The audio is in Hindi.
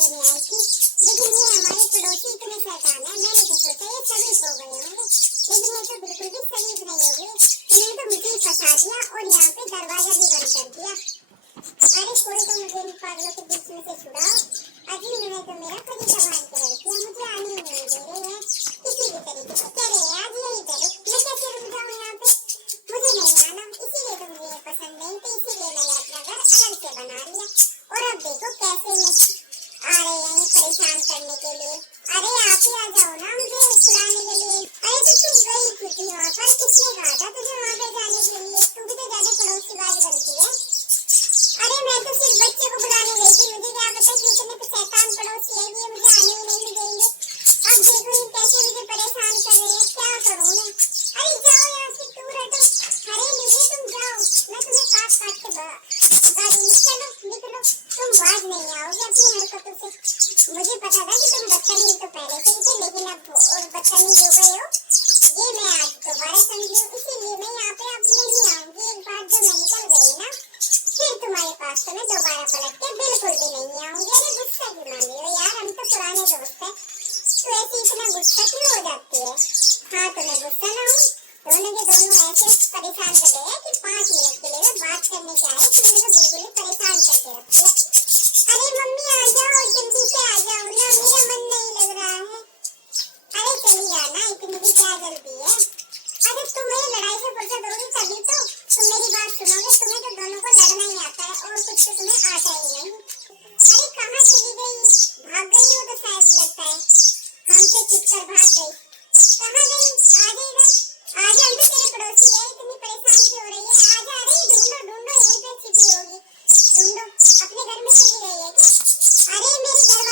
लेने आई थी, लेकिन ये हमारे पड़ोसी इतने शैतान है, मैंने तो सोचा ये सभी सो गए होंगे, लेकिन ये तो बिल्कुल भी सही नहीं हो गए। इन्होंने तो मुझे ही फंसा दिया और यहाँ पे दरवाजा भी बंद कर दिया। अरे कोई तो मुझे इन पागलों के बीच में से छुड़ाओ। अजी इन्होंने तो मेरा फरीदा बांध के रख दिया, मुझे आने ही नहीं दे रहे हैं किसी भी तरीके से। कह रहे हैं आज यही करो, मैं कैसे रुक जाऊँ यहाँ पे, मुझे नहीं आना, इसीलिए तो मुझे ये पसंद नहीं, तो इसीलिए मैंने अपना घर अलग से बना लिया। और अब देखो कैसे आ रहे हैं ये परेशान करने के लिए। अरे आप ही आ जाओ ना मुझे छुड़ाने के लिए। अरे तो तू गई थी वहाँ पर, किसने कहा था तुझे वहाँ पे जाने के लिए? तू भी तो ज्यादा पड़ोसीबाज बनती है। अरे मैं तो सिर्फ बच्चे को बुलाने गई थी, मुझे क्या पता कि इतने शैतान पड़ोसी है, ये मुझे आने ही नहीं देंगे। अब देखो ये कैसे मुझे परेशान कर रहे हैं, क्या करूँ मैं? अरे जाओ यहाँ से, दूर हटो। अरे नीचे तुम जाओ, मैं तुम्हें काट काट के गाड़ी निकलो निकलो, तुम बाज नहीं आओगे अपनी हरकतों से। मुझे पता था कि तुम बदतमीज तो पहले से ही थे, लेकिन अब और बदतमीज हो गए हो, ये मैं आज दोबारा समझी हूँ, इसीलिए मैं यहाँ पे अब नहीं आऊंगी। एक बार जो मैं निकल गई ना, फिर तुम्हारे पास तो मैं दोबारा पलट के बिल्कुल भी नहीं आऊंगी। अरे गुस्सा क्यों मान रही हो यार, हम तो पुराने दोस्त हैं, तो ऐसे इतना गुस्सा क्यों हो जाती है? हाँ तो मैं गुस्सा ना हूँ, दोनों के दोनों ऐसे परेशान कर रहे हैं कि 5 मिनट के लिए बात करने के आए, तो मुझे तो बिल्कुल ही परेशान करके रख दिया। अरे मम्मी आ जाओ, जल्दी से आ जाओ ना, मेरा मन नहीं लग रहा है। अरे चली जाना, इतनी भी क्या जल्दी है? अरे तुम मेरी लड़ाई से फुर्सत होगी तभी तो तुम मेरी बात सुनोगे, तुम्हें तो दोनों को लड़ना ही आता है और कुछ तो तुम्हें आता ही नहीं। अरे कहाँ चली गई? भाग गई हो तो शायद लगता है, हमसे छिपकर भाग गई। कहाँ गई? आ गई ना, आ जा, हम तो तेरे पड़ोसी है, इतनी परेशान क्यों हो रही है? आ जा, अरे ढूंढो ढूंढो, यहीं पे छिपी होगी, ढूंढो। अपने घर में चली गई है क्या? अरे मेरे घर